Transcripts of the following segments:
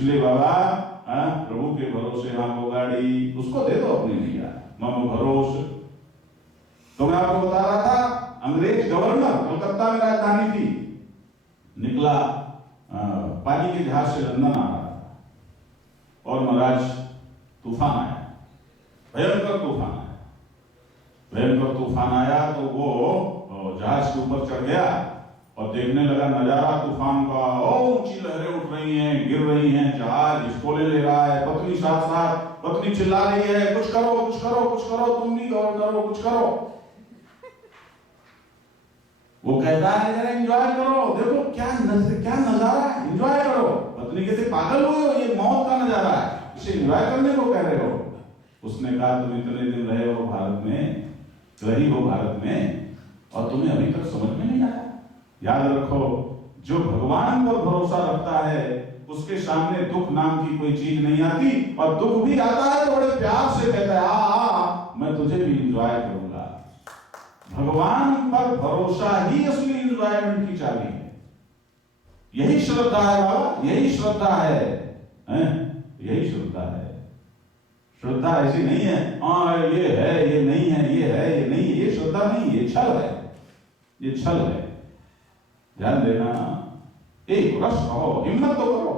इसलिए बाबा प्रभु के भरोसे हम वो गाड़ी उसको दे दो अपनी लिया मम भरोस। तो मैं आपको बता रहा था अंग्रेज गवर्नर कलकत्ता में राजधानी थी, निकला पानी के जहाज से लंदन आ रहा था और महाराज तूफान आया, भयंकर तूफान आया। भयंकर तूफान आया तो वो जहाज के ऊपर चढ़ गया और देखने लगा नजारा तूफान का। ऊंची लहरें उठ रही हैं, गिर रही हैं, जहाज हिसकोले ले रहा है, पत्नी साथ साथ, पत्नी चिल्ला रही है कुछ करो कुछ करो कुछ करो, तुम नहीं करो कुछ करो। वो कहता है जरा एंजॉय करो, देखो क्या नजारा है, एंजॉय करो। पत्नी कहते पागल हो, ये मौत का नजारा है, इसे एंजॉय करने को कह रहे हो। उसने कहा तुम इतने दिन रहे हो भारत में, रही हो भारत में, और तुम्हें अभी तक समझ में नहीं आया। याद रखो जो भगवान पर भरोसा रखता है उसके सामने दुख नाम की कोई चीज नहीं आती, और दुख भी आता है तो बड़े प्यार से कहता है आ मैं तुझे भी एंजॉय करूंगा। भगवान पर भरोसा ही असली एंजॉयमेंट की चाबी है। यही श्रद्धा है बाबा, यही श्रद्धा है, यही श्रद्धा है। श्रद्धा ऐसी नहीं है ये है ये नहीं है, ये है ये नहीं है, ये श्रद्धा नहीं, ये छल है, ये छल है। ध्यान देना, एक रस रहो, हिम्मत तो करो।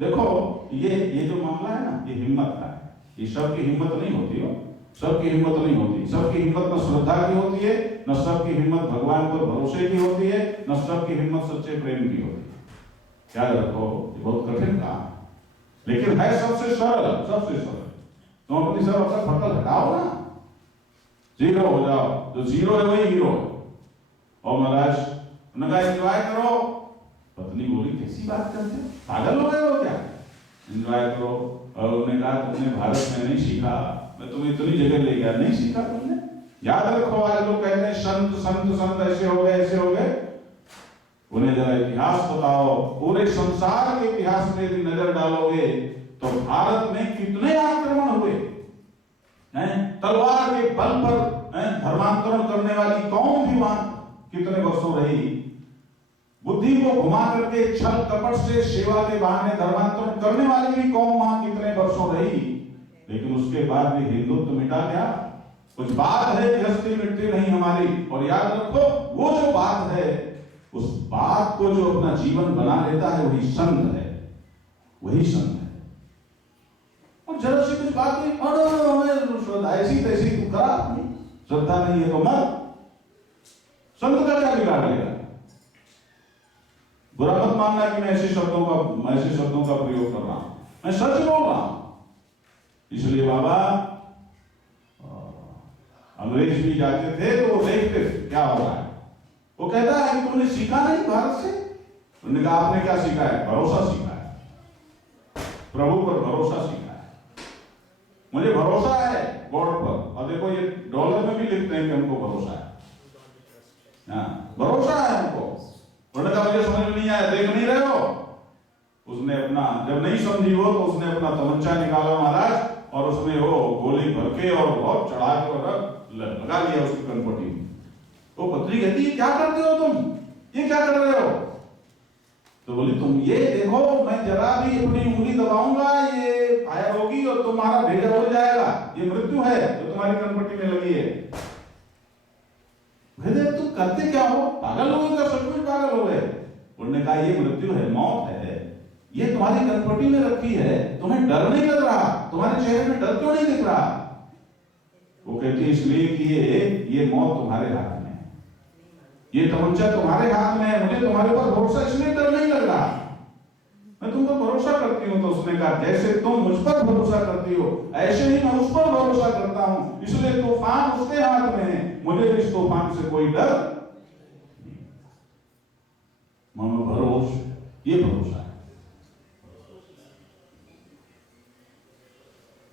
देखो ये जो मामला है ना, ये हिम्मत का है। ये सबकी हिम्मत नहीं होती हो, सबकी हिम्मत नहीं होती। सबकी हिम्मत न श्रद्धा की होती है, न सबकी हिम्मत भगवान पर भरोसे की होती है, न सबकी हिम्मत सच्चे प्रेम की होती है। याद रखो ये बहुत कठिन काम है, लेकिन है सबसे सरल, सबसे सरल। तुम अपनी सब अपना फटल हटाओ ना, जीरो हो जाओ। जो जीरो है वही हीरो है। और महाराज उन्होंने कहा एंजॉय करो। पत्नी बोली कैसी बात करते हो, पागल हो गए हो क्या, एंजॉय करो। और उन्होंने कहा तुमने भारत में नहीं सीखा, मैं तुम्हें इतनी जगह ले गया, नहीं सीखा तुमने। याद रखो आज लोग कहते हैं संत संत संत ऐसे हो गए ऐसे हो गए। उन्हें जरा इतिहास बताओ, पूरे संसार के इतिहास में यदि नजर डालोगे तो भारत में कितने आक्रमण हुए हैं, तलवार के बल पर धर्मांतरण करने वाली कौम भी वहां कितने वर्षों रही। बुद्धि को घुमा करके छल कपट से सेवा के बहाने धर्मांतरण करने वाली भी कौम वहां कितने वर्षों रही। लेकिन उसके बाद भी हिंदुत्व मिटा गया। कुछ बात है कि हस्ती मिटती नहीं हमारी। और याद रखो वो जो बात है, उस बात को जो अपना जीवन बना लेता है वही संत है, वही संत है। और जरा से कुछ बात नहीं, हमें श्रद्धा ऐसी तैसी तू करा, श्रद्धा नहीं है तो मत। संत का क्या बिगाड़ लेगा। बुरा मत मानना कि मैं ऐसे शब्दों का प्रयोग कर रहा हूं, मैं सच बोल रहा हूं। इसलिए बाबा अंग्रेज भी जाते थे तो वो देखते थे क्या हो रहा है। वो कहता है कि तुमने सीखा नहीं भारत से। उन्होंने कहा आपने क्या सीखा है, भरोसा सीखा है, प्रभु पर भरोसा सीखा है। मुझे भरोसा है गॉड पर। और देखो ये डॉलर में भी लिखते हैं कि हमको भरोसा है, भरोसा है हमको। उन्होंने कहा मुझे समझ में नहीं आया, देख नहीं रहे हो। उसने अपना जब नहीं समझी हो तो उसने अपना तमंचा निकाला महाराज, और उसने वो गोली भर के और बहुत चढ़ा के और लगा लिया उसकी कनपटी में। वो पत्नी कहती है क्या करते हो तुम, ये क्या कर रहे हो। तो बोली तुम ये देखो, मैं जरा भी अपनी उंगली दबाऊंगा ये फायर होगी और तुम्हारा भेजा हो जाएगा, ये मृत्यु है जो तुम्हारी कनपटी में लगी है। तुम करते क्या हो, पागल हो गए, सचमुच पागल हो गए। उन्होंने कहा ये मृत्यु है, मौत है, ये तुम्हारी कनपटी में रखी है, तुम्हें डर नहीं लग रहा, तुम्हारे चेहरे में डर क्यों नहीं दिख रहा। वो कहती है इसलिए कि ये मौत तुम्हारे हाथ में है, ये तमंचा तुम्हारे हाथ में है, मुझे तुम्हारे ऊपर भरोसा इसलिए डर नहीं लग रहा, मैं तुम पर भरोसा करती हूँ। तो उसने कहा जैसे तुम मुझ पर भरोसा करती हो ऐसे ही मैं उस पर भरोसा करता हूँ, इसलिए तूफान उसके हाथ में है, मुझे भी इस तूफान से कोई डर नहीं। मम भरोस, ये भरोसा है।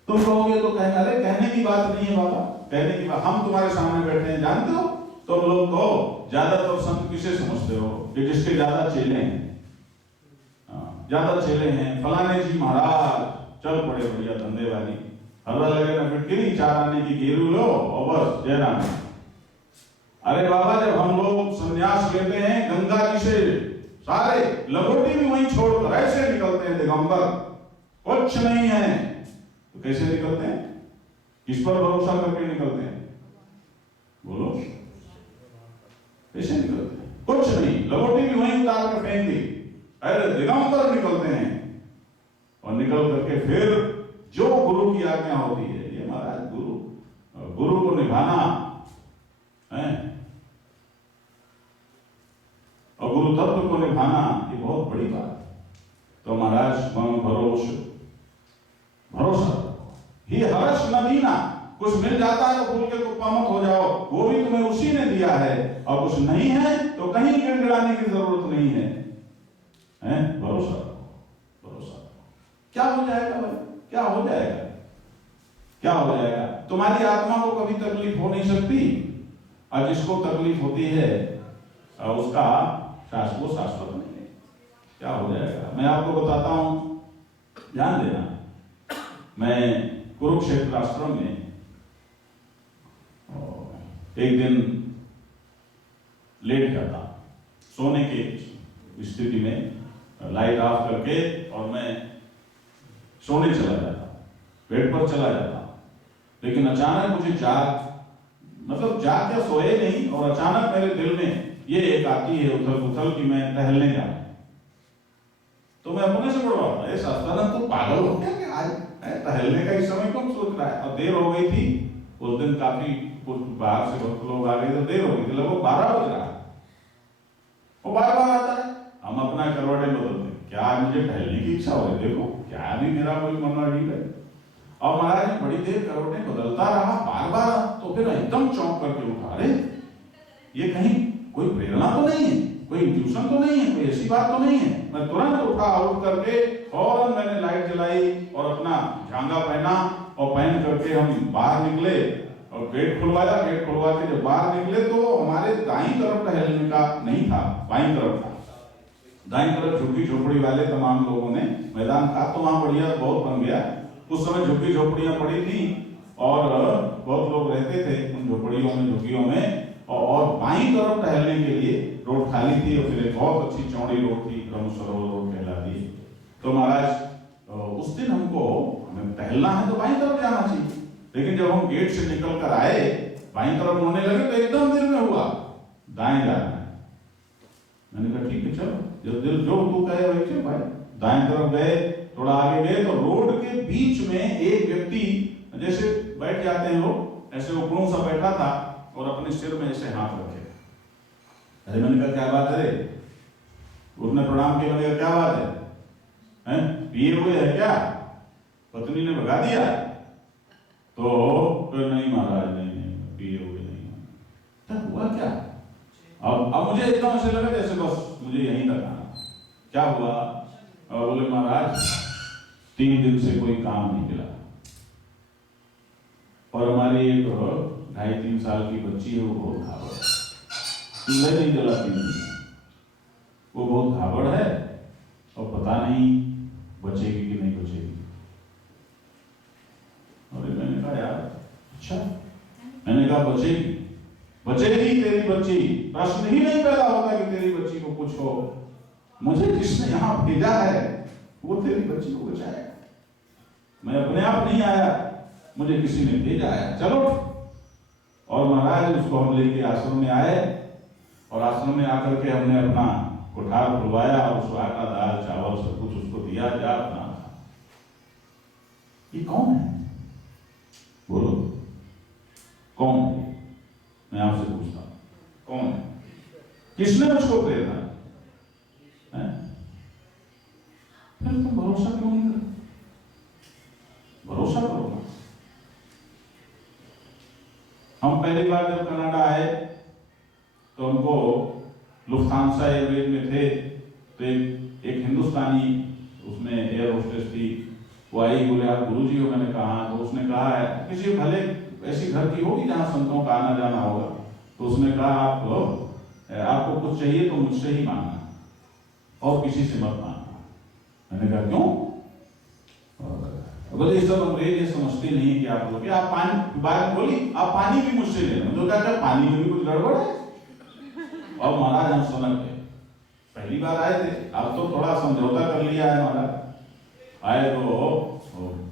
तुम कहोगे तो कहना अरे कहने की बात नहीं है बाबा, कहने की बात, हम तुम्हारे सामने बैठे हैं, जानते हो तुम लोग को ज्यादातर संत किसे समझते हो कि जिसके ज्यादा चेले हैं, ज्यादा चेले हैं, फलाने जी महाराज चल पड़े बढ़िया धंधे वाली, हल्ला लगे ना फिटकिरी, चार आने की घेरू लो और बस जय राम। अरे बाबा जब हम लोग संन्यास लेते हैं गंगा जी से, सारे लंगोटी भी वहीं छोड़कर ऐसे निकलते हैं दिगंबर, कुछ नहीं है, तो कैसे निकलते हैं? किस पर भरोसा करके निकलते हैं? बोलो, कैसे निकलते हैं? कुछ नहीं, लंगोटी भी वहीं उतार कर फेंक दी, अरे दिगंबर निकलते हैं। और निकल करके फिर जो गुरु की आज्ञा होती है, ये महाराज गुरु को निभाना है और गुरु तत्व को निभाना, ये बहुत बड़ी बात है। तो महाराज मम भरोसा ही हर्ष न दीना, कुछ मिल जाता है तो भूल के कुप्पा मत हो जाओ, वो भी तुम्हें उसी ने दिया है, और कुछ नहीं है तो कहीं गिड़गिड़ाने की जरूरत नहीं है, भरोसा। क्या हो जाएगा भाई? क्या हो जाएगा? क्या हो जाएगा? तुम्हारी आत्मा को कभी तकलीफ हो नहीं सकती, और जिसको तकलीफ होती है उसका शाश्वत नहीं है। क्या हो जाएगा? मैं आपको बताता हूं, ध्यान देना। मैं कुरुक्षेत्र आश्रम में एक दिन लेट जाता, सोने की स्थिति में लाइट ऑफ करके, और मैं सोने चला जाता, बेड पर चला जाता। लेकिन अचानक मुझे जाग क्या सोए नहीं, और अचानक मेरे दिल में ये एक आती है उथल पुथल कि मैं टहलने जाऊं। तो मैं अपने से बुढ़वा, ये शास्त्रानंद तो पागल हो गया कि आज टहलने का इस समय कौन सोच रहा है? और देर हो गई थी उस दिन, काफी कुछ बाहर से बहुत लोग आ गए, तो देर हो गई थी, लगभग 12 बज रहा है। वो बार-बार आता है, हम अपना करवटें बदलते, क्या मुझे टहलने की इच्छा हो रही, देखो क्या भी मेरा कोई मन अजीब है। और महाराज बड़ी देर करवटें बदलता रहा बार-बार, तो फिर एकदम चौंक करके उठा, अरे ये कहीं कोई प्रेरणा तो नहीं है, कोई इंट्यूशन तो नहीं है, कोई ऐसी बात तो नहीं है। मैं तुरंत उठा, उठ करके फौरन मैंने लाइट जलाई और अपना झांगा पहना, और पहन करके हम बाहर निकले और गेट खुलवाया। गेट खुलवा के जब बाहर निकले तो हमारे दाईं तरफ टहलने का नहीं था, बाईं तरफ था। दाईं तरफ झुग्गी झोपड़ी वाले तमाम लोगों ने मैदान था, तो वहां बढ़िया बहुत बन गया। उस समय झुग्गी झोपड़ियां पड़ी थी और बहुत लोग रहते थे उन झोपड़ियों में, झुग्गियों में। और बाईं तरफ टहलने के लिए रोड खाली थी, और फिर एक बहुत अच्छी चौड़ी रोड थी, ब्रह्म सरोवर रोड कहलाती है। तो महाराज उस दिन हमें टहलना है तो बाईं तरफ जाना चाहिए, लेकिन जब हम गेट से निकल कर आए, बाईं तरफ होने लगे, तो एकदम दिल में हुआ दाएं जाना है। मैंने कहा ठीक है चलो, जो तू कहे वही चल भाई। दाएं तरफ गए, थोड़ा आगे गए तो रोड के बीच में एक व्यक्ति, जैसे बैठ जाते हैं लोग, ऐसे उपड़ों सा बैठा था और अपने सिर में ऐसे हाथ रखे। अरे मैंने कहा क्या बात है रे? उसने प्रणाम किया, मैंने कहा क्या बात है, पिए हुए है क्या? पत्नी ने भगा दिया? तो नहीं महाराज, नहीं पिए हुए नहीं। तब हुआ क्या? अब मुझे एकदम ऐसे लगा जैसे बस मुझे यहीं तक आना। क्या हुआ? बोले महाराज 3 दिन से कोई काम नहीं मिला, और हमारी एक 2.5-3 साल की बच्ची है, वो बहुत घावड़ है, चूल्हे नहीं जलाती, वो बहुत घावड़ है, और पता नहीं बचेगी कि नहीं बचेगी। अरे मैंने कहा यार अच्छा, मैंने कहा बचेगी तेरी बच्ची, प्रश्न ही नहीं पैदा होता कि तेरी बच्ची को कुछ हो। मुझे जिसने यहाँ भेजा है वो तेरी बच्ची को बचाएगा, मैं अपने आप नहीं आया, मुझे किसी ने भेजा है, चलो। और महाराज उसको हम लेके आश्रम में आए, और आश्रम में आकर के हमने अपना कोठार खुलवाया और उसको आटा दाल चावल सब कुछ उसको दिया, जा अपना। ये कौन है? बोलो कौन है? मैं आपसे पूछता हूं, कौन है? किसने मुझको प्रेरणा है? फिर तुम भरोसा क्यों नहीं करते? भरोसा करो ना। हम पहली बार जब कनाडा आए तो हमको लुफ्थांसा एयरवेज में थे, तो एक हिंदुस्तानी उसमें एयर होस्टेस थी, वो आई, बोले आप गुरुजी हो? मैंने कहा। तो उसने कहा है किसी भले ऐसी घर की होगी जहाँ संतों का आना जाना होगा, तो उसने कहा आपको कुछ चाहिए तो मुझसे ही मांगना, और किसी से मत मांगना। मैंने कहा क्यों? बोले ये सब अंग्रेज ये समझते नहीं है कि आप लोग, आप पानी, बात बोली आप पानी भी मुझसे लेना। तो क्या पानी में भी कुछ गड़बड़ है? और महाराज हम समझ गए, पहली बार आए थे, अब तो थोड़ा समझौता कर लिया है महाराज। आए तो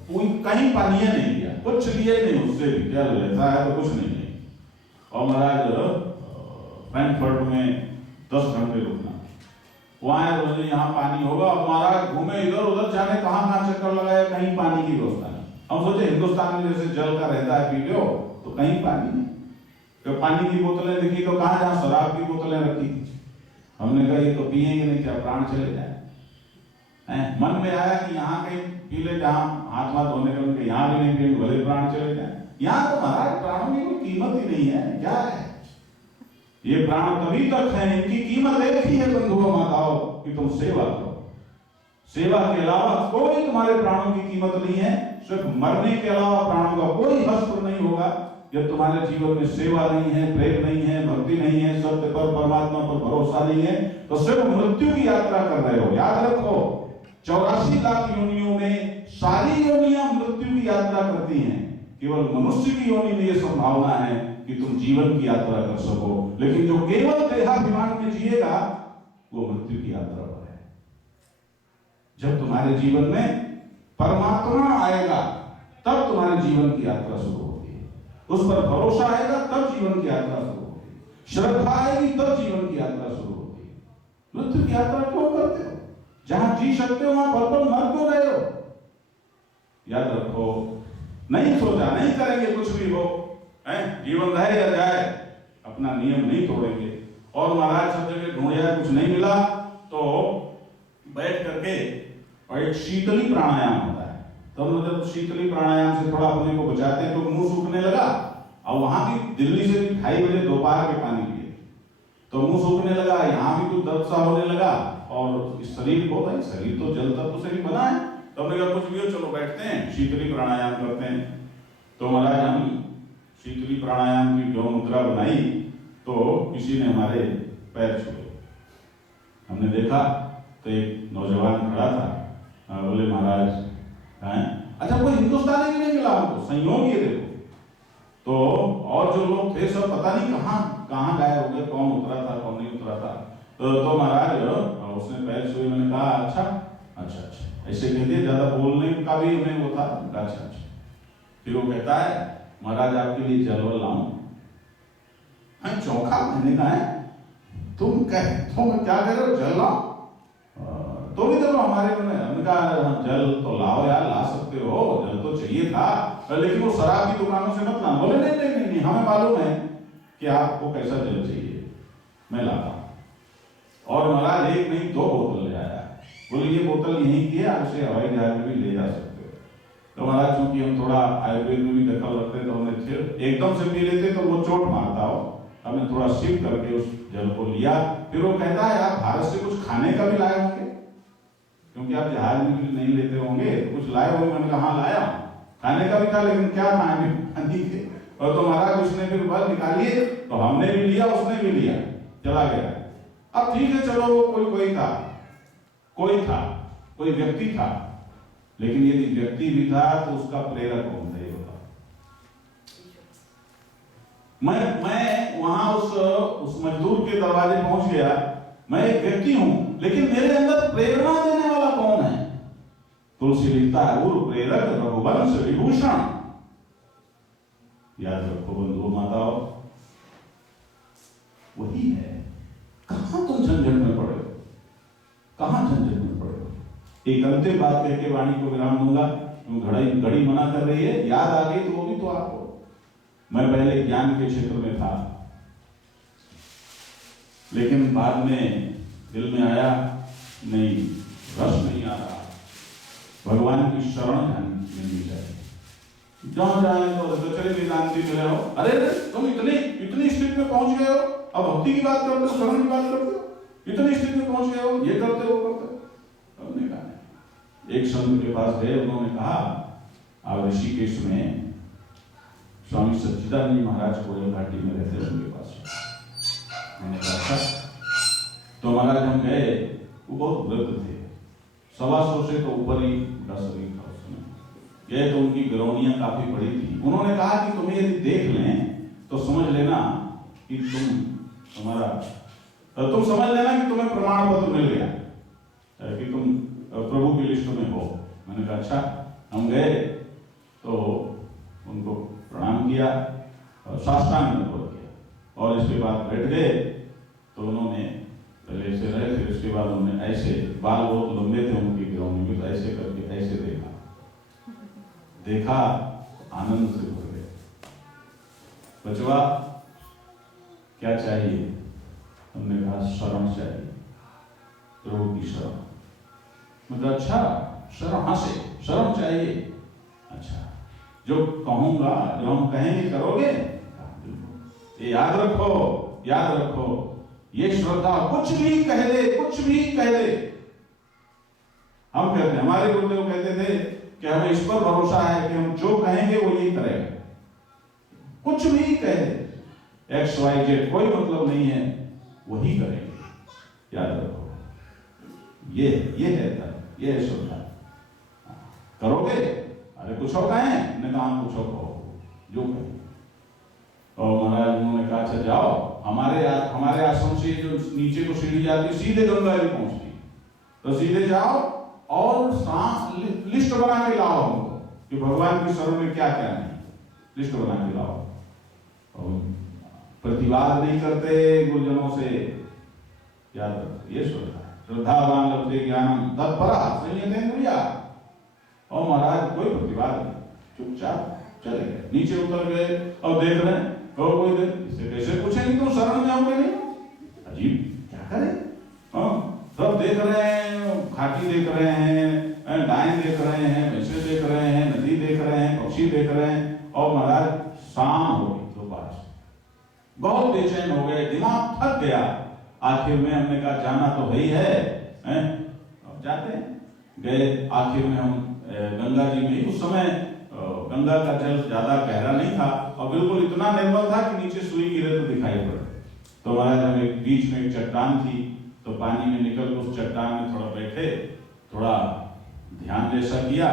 कोई कहीं पानी नहीं लिया, कुछ लिए नहीं, उससे भी क्या लेता है तो कुछ नहीं। और महाराज फ्रैंकफर्ट में 10 घंटे रुकना, वहां बोले यहाँ पानी होगा। और महाराज घूमे इधर उधर, जाने कहाँ चक्कर लगाया, कहीं पानी की व्यवस्था नहीं। हम सोचे हिंदुस्तान में जैसे जल का रहता है, पी लो, तो कहीं पानी नहीं। तो पानी की बोतलें देखी तो कहाँ, जहाँ शराब की बोतलें रखी थी। हमने कहा ये तो पिएंगे नहीं, क्या प्राण चले जाए। मन में आया कि यहाँ कहीं पी ले, जहाँ हाथ हाथ धोने के, उनके यहाँ भी नहीं पिएंगे, भले प्राण चले जाए। यहाँ तो महाराज प्राणों की कोई कीमत ही नहीं है, क्या है ये प्राण तभी तक है, इनकी कीमत एक ही है बंधुओं माताओं, कि तुम सेवा करो। सेवा के अलावा कोई तुम्हारे प्राणों की कीमत नहीं है। सिर्फ मरने के अलावा प्राणों का कोई हस्त्र नहीं होगा। जब तुम्हारे जीवन में सेवा नहीं है, प्रेम नहीं है, भक्ति नहीं है, सत्य पर, परमात्मा पर भरोसा नहीं है, तो सिर्फ मृत्यु की यात्रा कर रहे हो। याद रखो, 84 लाख योनियों में सारी योनियां मृत्यु की यात्रा करती हैं। केवल मनुष्य की योनि में यह संभावना है कि तुम जीवन की यात्रा कर सको। लेकिन जो केवल देहाभिमान में जिएगा वो मृत्यु की यात्रा पर है। जब तुम्हारे जीवन में परमात्मा आएगा तब तुम्हारे जीवन की यात्रा शुरू होती है। उस पर भरोसा आएगा तब जीवन की यात्रा शुरू होती है। श्रद्धा आएगी तब जीवन की यात्रा शुरू होती है। मृत्यु की यात्रा क्यों करते हो? जहां जी सकते हो वहां पल मर क्यों रहे हो? याद रखो, नहीं सोचा नहीं करेंगे कुछ भी हो, जीवन रहे या जाए, अपना नियम नहीं तोड़ेंगे। और महाराज सब जगह ढूंढा, कुछ नहीं मिला तो बैठ करके, और एक शीतली प्राणायाम होता है, तो हम जब शीतली प्राणायाम से थोड़ा अपने को बचाते हैं तो मुंह सूखने लगा। और वहां भी दिल्ली से 2:30 बजे दोपहर के पानी पिए तो मुंह सूखने लगा, यहाँ भी कुछ दर्द सा होने लगा। और इस शरीर को, भाई शरीर तो जल तत्व से ही बना है, तो हमने कहा कुछ भी हो, चलो बैठते हैं शीतली प्राणायाम करते हैं। तो महाराज हम शीतली प्राणायाम की जो मुद्रा बनाई तो किसी ने हमारे पैर छुए। हमने देखा तो एक नौजवान खड़ा था, बोले महाराज अच्छा कोई हिंदुस्तानी भी नहीं मिला हमको, संयोग ये देखो। तो और जो लोग थे सब पता नहीं कहाँ गायब हो गए, कौन उतरा था कौन नहीं उतरा था। तो महाराज उसने पैर छुए। मैंने कहा अच्छा अच्छा अच्छा, ऐसे कहते ज्यादा बोलने का भी हमें वो था। अच्छा अच्छा। फिर वो कहता है महाराज आपके लिए जलवा लाऊं? हाँ चौखा। मैंने कहा है तुम क्या कह रहे हो, जल लाओ? तो भी चलो हमारे में हमने कहा जल तो लाओ यार, ला सकते हो, जल तो चाहिए था, लेकिन वो शराब की दुकानों से मत लाना। बोले नहीं नहीं नहीं, हमें मालूम है कि आपको कैसा जल चाहिए, मैं लाता हूं। और महाराज एक नहीं 2 बोतल ले आया। बोले ये बोतल यहीं की है, आप इसे हवाई जहाज में भी ले जा सकते हो। तो महाराज चूंकि हम थोड़ा आयुर्वेद में भी दखल रखते तो हमने फिर एकदम से पी लेते तो वो चोट मारता हो, हमने थोड़ा सिप करके उस जल को लिया। फिर वो कहता है आप भारत से कुछ खाने का भी लाए होंगे, क्योंकि आप जहाज में भी नहीं लेते होंगे, कुछ लाए होंगे। मैंने कहा हाँ लाया, खाने का भी था, लेकिन क्या खाएंगे। और तो महाराज उसने फिर बल निकालिए, तो हमने भी लिया उसने भी लिया, चला गया। अब ठीक है चलो, वो कोई व्यक्ति था, लेकिन यदि व्यक्ति भी था तो उसका प्रेरक कौन था ये बताओ। मैं वहां उस मजदूर के दरवाजे पहुंच गया। मैं एक व्यक्ति हूं, लेकिन मेरे अंदर प्रेरणा देने वाला कौन है? तुलसी लिखता है गुरु प्रेरक रघुवंश विभूषण। याद रखो बंधुओं माताओं, वही है। कहां तुम झंझट में पड़े हो, कहां झंझट में पड़े हो? एक अंतिम बात कह के वाणी को विराम दूंगा। घड़ी मना कर रही है, याद आ गई तो वो भी तो आपको। मैं पहले ज्ञान के क्षेत्र में था, लेकिन बाद में दिल में आया नहीं, रस नहीं आ रहा, भगवान की शरण लेनी चाहिए। जहां जाए तो चले वेदांती मिले हो, अरे तुम इतनी स्थिति में पहुंच गए हो, अब भक्ति की बात करते हो, शरण की बात करते हो, इतनी स्थिति में पहुंच गए हो, ये करते हो करते हो। हमने कहा एक संत के पास गए, उन्होंने कहा आप ऋषिकेश में स्वामी सच्चिदानंद महाराज कोयल घाटी में रहते हैं, उनके पास। मैंने कहा तो महाराज हम गए, वो बहुत वृद्ध थे, 125 से तो ऊपर ही उनका शरीर था। उसमें गए तो उनकी गिरौनियां काफी बड़ी थी। उन्होंने कहा कि तुम्हें यदि देख लें तो समझ लेना कि तुम समझ लेना कि तुम्हें प्रमाण पत्र मिल गया कि तुम प्रभु की लिस्ट में हो। मैंने कहा अच्छा। हम गए तो उनको प्रणाम किया और साष्टांग दंडवत किया और इसके बाद बैठ गए। तो उन्होंने पहले ऐसे रहे, फिर उसके बाद उन्होंने ऐसे, बाल बहुत लंबे थे उनके गिरौने में, तो ऐसे करके ऐसे देखा, आनंद से भर गए। बचवा क्या चाहिए? हमने कहा शरण चाहिए, प्रभु की शरण। मतलब अच्छा, शरण? हाँ से शरण चाहिए। अच्छा, जो कहूंगा, जो हम कहेंगे करोगे? ये याद रखो, याद रखो, ये श्रद्धा कुछ भी कह दे, कुछ भी कह दे। हम कहते हैं, हमारे गुरुदेव कहते थे कि हमें इस पर भरोसा है कि हम जो कहेंगे वो यही करेगा। कुछ भी कह दे, XYZ, कोई मतलब नहीं है, वही करेंगे। याद रखो, ये है धर्म, ये है श्रद्धा। करोगे? अरे कुछ और कहें? नहीं कहा कुछ और कहो, जो कहें। और महाराज उन्होंने कहा अच्छा जाओ, हमारे आश्रम से जो नीचे को सीढ़ी जाती सीधे गंगा जी पहुंचती, तो सीधे जाओ और लिस्ट बना के लाओ हमको कि भगवान की शरण में क्या क्या नहीं, लिस्ट बना के लाओ। और प्रतिवाद नहीं करते गुरुजनों से, याद रखो, ये श्रद्धावान लभते ज्ञानम तत्परा संयतेन्द्रिया। और महाराज कोई प्रतिवाद नहीं, चुपचाप चले गए, नीचे उतर गए और देख रहे हैं और कोई देख, इससे कैसे पूछेंगे तुम शरण में आओगे नहीं? अजीब, क्या करें? सब देख रहे हैं, घाटी देख रहे हैं, गाय देख रहे हैं, भैंसे देख रहे हैं, नदी देख रहे हैं, पक्षी देख रहे हैं। और महाराज शाम हो गई, दोपहर से बहुत बेचैन हो गए, दिमाग थक गया। आखिर में हमने कहा जाना तो है ही है, अब जाते हैं। गए, आखिर में हम गंगा जी में, उस समय गंगा का जल ज्यादा गहरा नहीं था और बिल्कुल इतना निर्मल था कि नीचे सुई गिरे तो दिखाई पड़े। तो महाराज हम एक बीच में एक चट्टान थी, तो पानी में निकल उस चट्टान में थोड़ा बैठे, थोड़ा ध्यान जैसा किया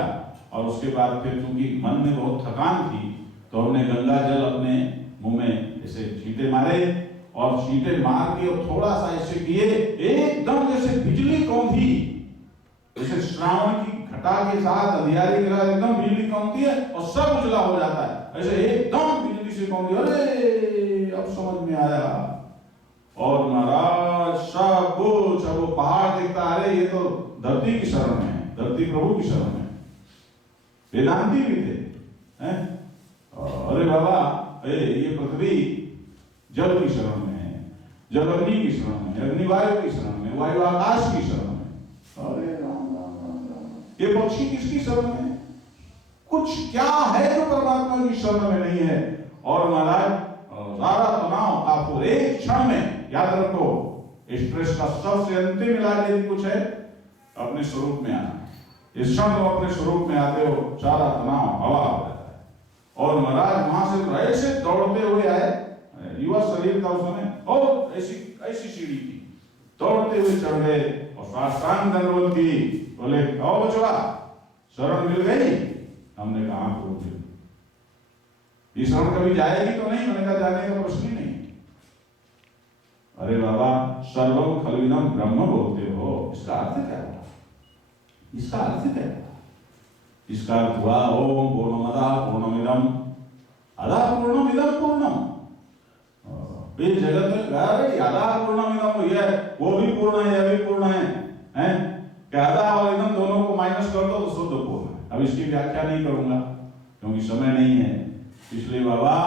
और उसके बाद फिर क्योंकि मन में बहुत थकान थी तो हमने गंगा जल अपने मुंह में ऐसे छींटे मारे और छींटे मार के और थोड़ा सा ऐसे किए, एकदम जैसे बिजली कौंधी, जैसे श्रावण की घटा के साथ अंधियारी के साथ एकदम बिजली कौंधती है और सब उजला हो जाता है, ऐसे एकदम बिजली से कौंधी। अरे अब समझ में आया। और महाराज सब कुछ, अब वो पहाड़ दिखता, अरे ये तो धरती की शरण में है, धरती प्रभु की शरण में। वेदांती भी थे, हैं? अरे बाबा, ये पृथ्वी जल की शरण में है, जल अग्नि की शरण में, अग्नि वायु की शरण में, वायु आकाश की शरण में। अरे राम राम राम राम, ये पक्षी किसकी शरण में? कुछ क्या है जो परमात्मा की शरण में नहीं है। और महाराज सारा तनाव काफूर एक क्षण में, याद रखो, स्ट्रेस का सबसे अंतिम इलाज यदि कुछ है, अपने स्वरूप में आना। इस क्षण तुम अपने स्वरूप में आते हो, सारा तनाव हवा हो जाता है। और महाराज वहां से ऐसे दौड़ते हुए आए, युवा शरीर था उस समय, और ऐसी सीढ़ी थी, दौड़ते हुए चढ़ गए और साष्टांग दंडवत की। बोले आओ बचवा, शरण मिल गई? हमने कहा प्रभु जी, ये शरण कभी जाएगी तो नहीं? मैंने कहा जाने का प्रश्न ही नहीं। अरे बाबा, सर्वम खलविदम ब्रह्म बोलते हो, इसका अर्थ क्या हुआ? इसका अर्थ क्या हुआ? इसका अर्थ हुआ ओम पूर्णमदः पूर्णमिदं अदः पूर्णमिदं पूर्णम। ये जगत में अदः पूर्णमिदं, ये वो भी पूर्ण है, यह भी पूर्ण है, हैं? अदः और इदम दोनों को माइनस कर दो तो शुद्ध पूर्ण है। अब इसकी व्याख्या नहीं करूंगा क्योंकि समय नहीं है। इसलिए बाबा,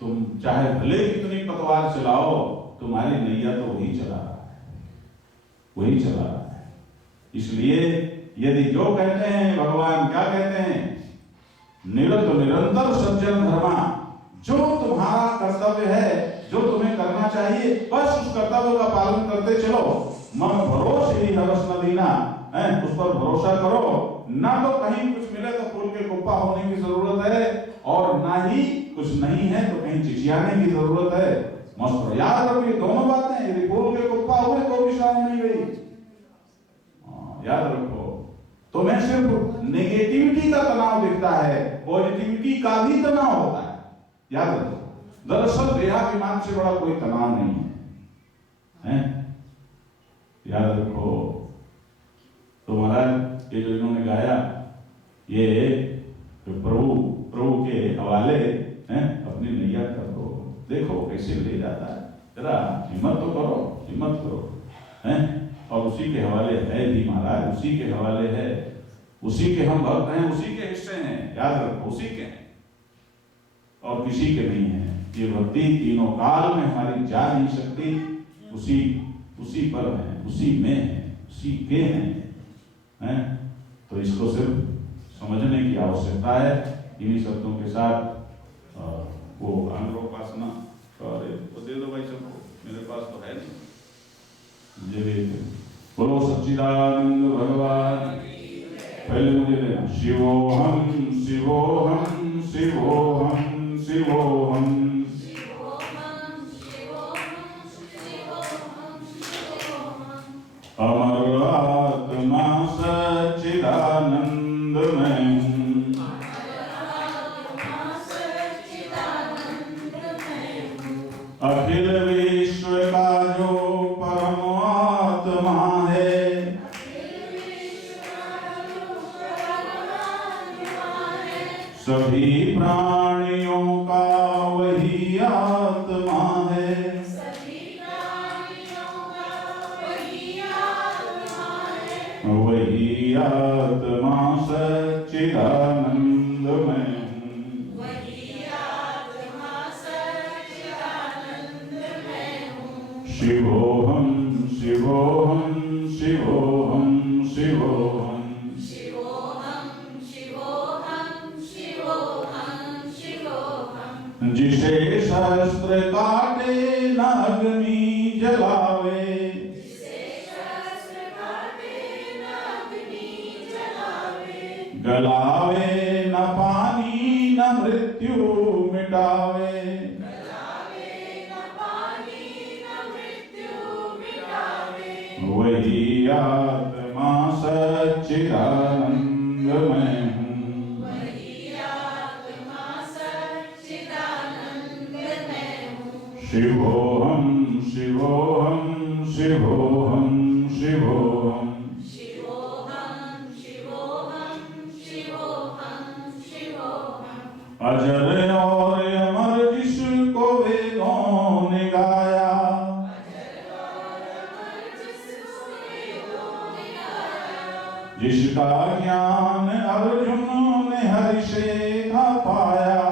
तुम चाहे भले कितनी पतवार चलाओ, तुम्हारी नैया तो वही चला रहा है, वही चला रहा है। इसलिए यदि जो कहते हैं, भगवान क्या कहते हैं? निरंतर सज्जन धर्मा, जो तुम्हारा कर्तव्य है, जो तुम्हें करना चाहिए, बस उस कर्तव्य का पालन करते चलो। मन भरोसे ही हवस न दीना, उस पर भरोसा करो। ना तो कहीं कुछ मिले तो फूल के कुप्पा होने की जरूरत है, और ना ही कुछ नहीं है तो कहीं चिचियाने की जरूरत है। मस्त याद रखो ये दोनों बातें, यदि फूल के कुप्पा हुए तो भी शाम नहीं गई। याद रखो, तुम्हें सिर्फ नेगेटिविटी का तनाव दिखता है, पॉजिटिविटी का भी तनाव होता है। याद रखो, दरअसल देहाभिमान से बड़ा कोई तनाव नहीं है, हैं? याद रखो। तो महाराज ये जो इन्होंने गाया, ये प्रभु के हवाले हैं, अपनी नैया कर दो। देखो कैसे ले जाता है, जरा हिम्मत तो करो, हिम्मत करो हैं। और उसी के हवाले है भी महाराज, उसी के हवाले है, उसी के हम भक्त हैं, उसी के हिस्से हैं, याद रखो, उसी के हैं और किसी के नहीं है। ये भक्ति तीनों काल में हमारी जा नहीं सकती, उसी पर है, उसी में है, उसी के हैं। तो इसको सिर्फ समझने की आवश्यकता है। इन्हीं शब्दों के साथ वो अंगोपासना और तो दे दो भाई सबको, मेरे पास तो है नहीं, मुझे भी बोलो सच्चिदानंद भगवान। पहले मुझे देना शिवोहम शिवोहम शिवोहम शिवोहम अमर आत्मा सच्चिदानंद में हूँ, अखिल विश्व का जो परमात्मा है, सभी प्राणियों का वही आत्मा है, वही आत्मा सच्चिदानंद में हूँ। शिवोहम शिवोहम शिवोहम शिवोहम जिसे शस्त्र काटे न अग्नि जलावे, गलावे न पानी न मृत्यु मिटावे, वही आत्मा सच्चिदानंद में हूँ। शिवोहम शिवोहम शिवोहम शिवोहम अजर और अमर जिसको वेदों ने गाया, जिसका ज्ञान अर्जुन ने हरि से था पाया,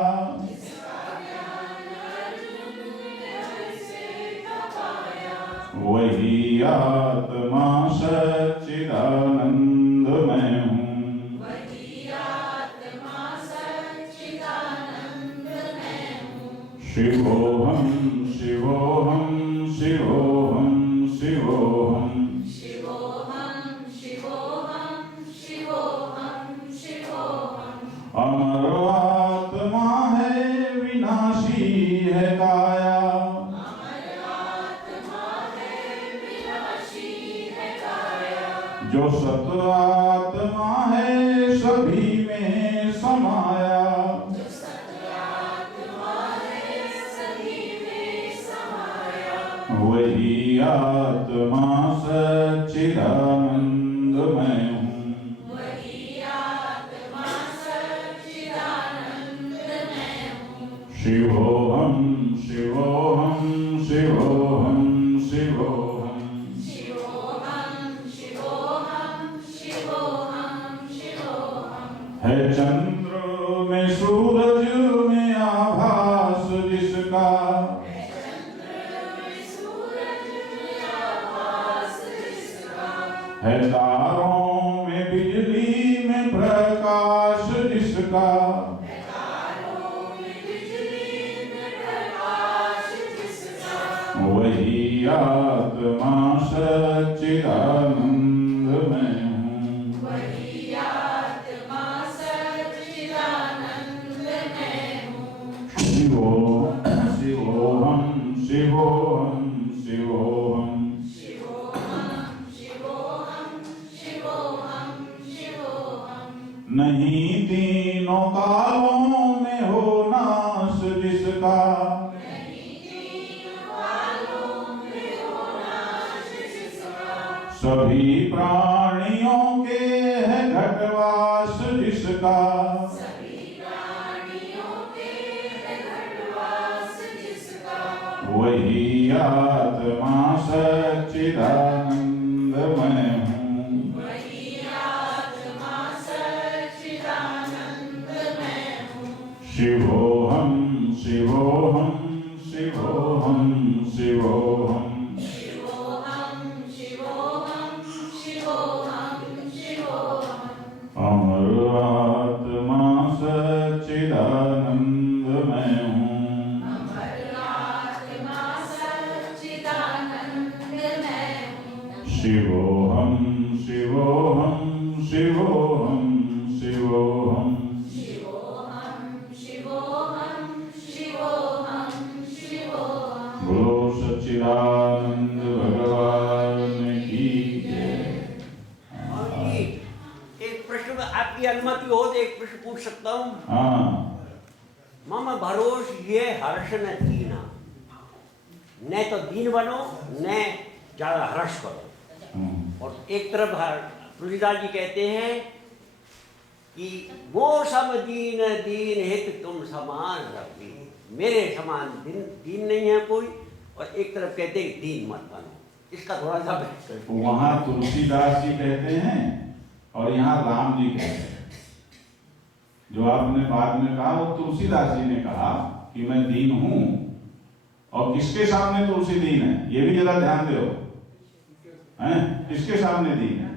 वही आत्मा सच्चिदानंद में हूँ। शिवोहम शिवोहम शिवोहम शिवोहम अमर आत्मा है विनाशी है काया, जो सत आत्मा है सभी में समाया, वही आत्मा सच्चिदानंद में हूँ। शिवोहम शिवोहम शिवोहम शिवोहम है चंद्र में सूरज में आभास जिसका, है तारों में बिजली में प्रकाश जिसका, वही आत्मा सच्चिदानंद में हूँ। शिवोहम शिवोहम शिवोहम नहीं तीनों कालों में हो नाश जिसका, सभी प्राणियों के है जिसका, वही आत्मा सच्चिदानंदमय हूँ। शिवोहम शिवोहम शिवोहम शिवोहम, अमर आत्मा सच्चिदानंदमय हूँ। शिवोहम शिवोहम शिवोहम शिवोहम, बोलो सच्चिदानंद भगवान की जय। एक प्रश्न में आपकी अनुमति हो तो एक प्रश्न पूछ सकता हूँ? हाँ। मम भरोस ये हर्ष न दीना, न तो दीन बनो न ज्यादा हर्ष करो। और एक तरफ तुलसीदास जी कहते हैं कि वो सब दीन दीन हित तुम समान रखी, मेरे समान दीन नहीं है कोई। और एक तरफ कहते हैं दीन मत बनो। इसका थोड़ा सा वहां तुलसीदास जी कहते हैं और यहाँ राम जी कहते हैं। जो आपने बाद में कहा वो तुलसीदास जी ने कहा कि मैं दीन हूं, और किसके सामने तुलसी दीन है ये भी जरा ध्यान दो, हैं? किसके सामने दीन है?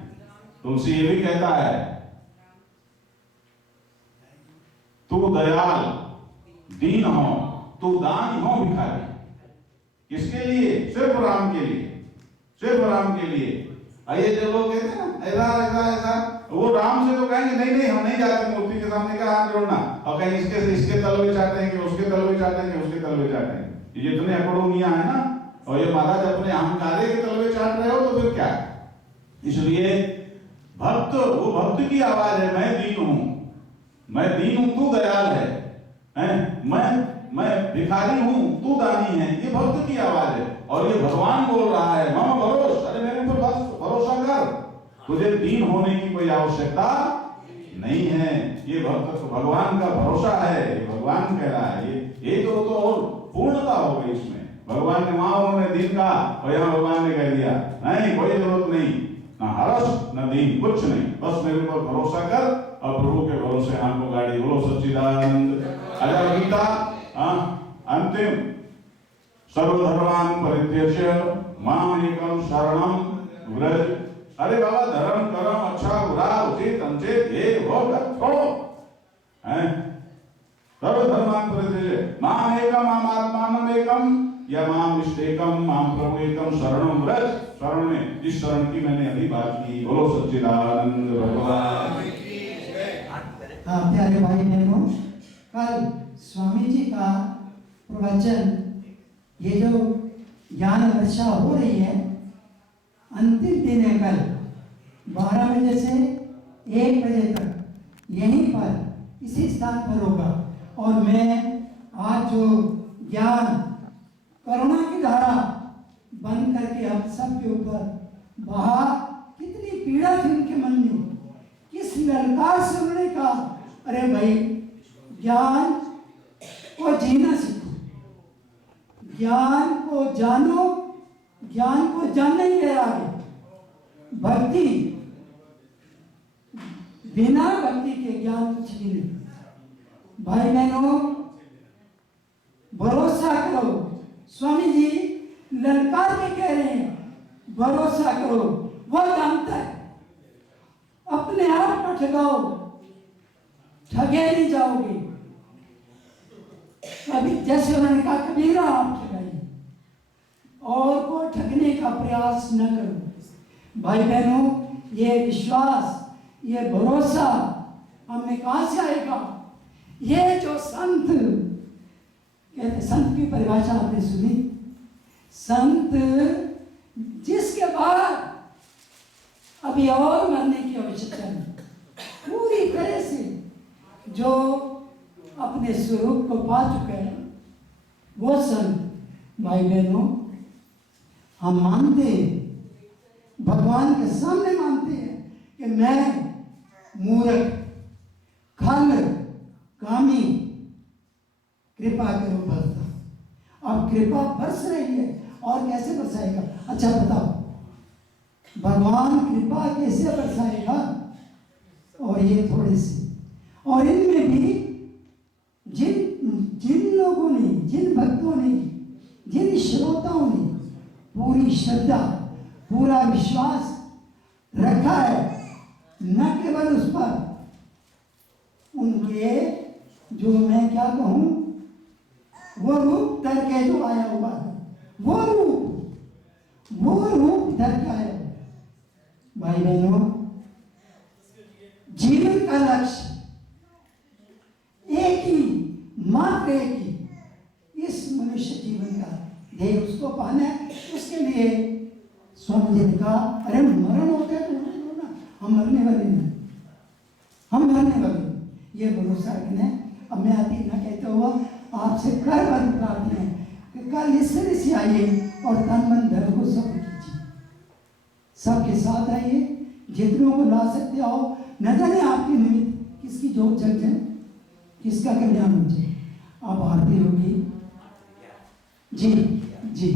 तुलसी ये भी कहता है तू दयाल दीन हो, तू दानी हो भिखारी। किसके लिए? सिर्फ राम के लिए, सिर्फ राम के लिए। ये जो लोग कहते हैं ना ऐसा ऐसा ऐसा, वो राम से तो कहेंगे नहीं नहीं हम नहीं जाते मूर्ति के सामने का हाथ जोड़ना, और कहीं इसके तलवे चाहते हैं कि उसके तलवे चाहते हैं कि उसके तलवे चाहते हैं। ये जितने अकड़ोमियां है ना, और ये महाराज अपने अहंकारे के तलवे चाट रहे हो तो फिर क्या? इसलिए भक्त, वो भक्त की आवाज है, मैं दीन हूं, मैं दीन हूं, तू दयाल है, मैं भिखारी हूं, तू दानी है। ये भक्त की आवाज है और ये भगवान बोल रहा है मम भरोस, अरे मेरे ऊपर भरोसा कर, तुझे दीन होने की कोई आवश्यकता नहीं है। ये भक्त भगवान का भरोसा है, ये भगवान कह रहा है। ये तो और पूर्णता हो गई इसमें। भगवान ने वहां उन्होंने दीन कहा और यहाँ भगवान ने कह दिया नहीं, कोई जरूरत नहीं, ना हर्ष न दीन, कुछ नहीं, बस मेरे ऊपर भरोसा कर और प्रभु के भरोसे हमको गाड़ी। बोलो सच्चिदानंद। अजय गीता अंतिम, सर्वधर्मान् परित्यज्य माम एकम शरणम व्रज। अरे बाबा धर्म कर्म अच्छा बुरा उचित अनुचित ये वो छोड़ो, हैं? सर्वधर्मान् परित्यज्य माम एकम आत्मानम एकम या माम इष्टेकम माम प्रभु एकम शरणम व्रज। शरण में जिस शरण की मैंने अभी बात की। बोलो सच्चिदानंद भगवान। हाँ प्यारे भाई बहनों, कल स्वामी जी का प्रवचन, ये जो ज्ञान वर्षा हो रही है, अंतिम दिन है कल 12 बजे से 1 बजे तक यहीं पर इसी स्थान पर होगा। और मैं आज जो ज्ञान करुणा की धारा बंद करके अब सबके ऊपर बहा, कितनी पीड़ा थी उनके मन में, किस ललकार से उन्होंने कहा अरे भाई ज्ञान को जीना सीखो, ज्ञान को जानो, ज्ञान को जानना ही है आगे। भक्ति, बिना भक्ति के ज्ञान कुछ भी नहीं। भाई बहनों भरोसा करो, स्वामी जी ललकार के कह रहे हैं भरोसा करो, वो जानता है। अपने आप को ठगाओ, ठगे नहीं जाओगे। कभी जैसे उन्होंने कहा कबीरा आप ठगाइए, और को ठगने का प्रयास न करो। भाई बहनों ये विश्वास, ये भरोसा हमें कहां से आएगा? ये जो संत कहते, संत की परिभाषा आपने सुनी, संत जिसके बाद अभी और मरने की आवश्यकता नहीं, पूरी तरह से जो अपने स्वरूप को पा चुके हैं वो संत। भाई बहनों हम मानते हैं, भगवान के सामने मानते हैं कि मैं मूर्ख, कृपा करो बरसा। अब कृपा बरस रही है, और कैसे बरसाएगा? अच्छा बताओ, भगवान कृपा कैसे बरसाएगा? और ये थोड़े से, और इनमें भी जिन लोगों ने, जिन भक्तों ने, जिन श्रोताओं ने पूरी श्रद्धा, पूरा विश्वास रखा है, न केवल उस पर, उनके जो मैं क्या कहूं, वो रूप धर के जो आया हुआ है, वो रूप धर के आया हुआ। भाई बहनों, जीवन का लक्ष्य एक ही, मात्र एक ही, इस मनुष्य जीवन का ध्येय उसको पाना है। उसके लिए स्वामी जी ने कहा, अरे मरण होता है तो ना, हम मरने वाले नहीं, हम मरने वाले नहीं, ये भरोसा रखना है। अब मैं आती ना कहते हुआ आपसे कर बंद प्रार्थना है कि कल इस तरह से आइए और तन मन धन को सब कीजिए, सबके साथ आइए, जितनों को ला सकते हो। न जाने आपके निमित्त किसकी जोत जग जाए, किसका कल्याण हो जाए। अब आरती होगी जी जी।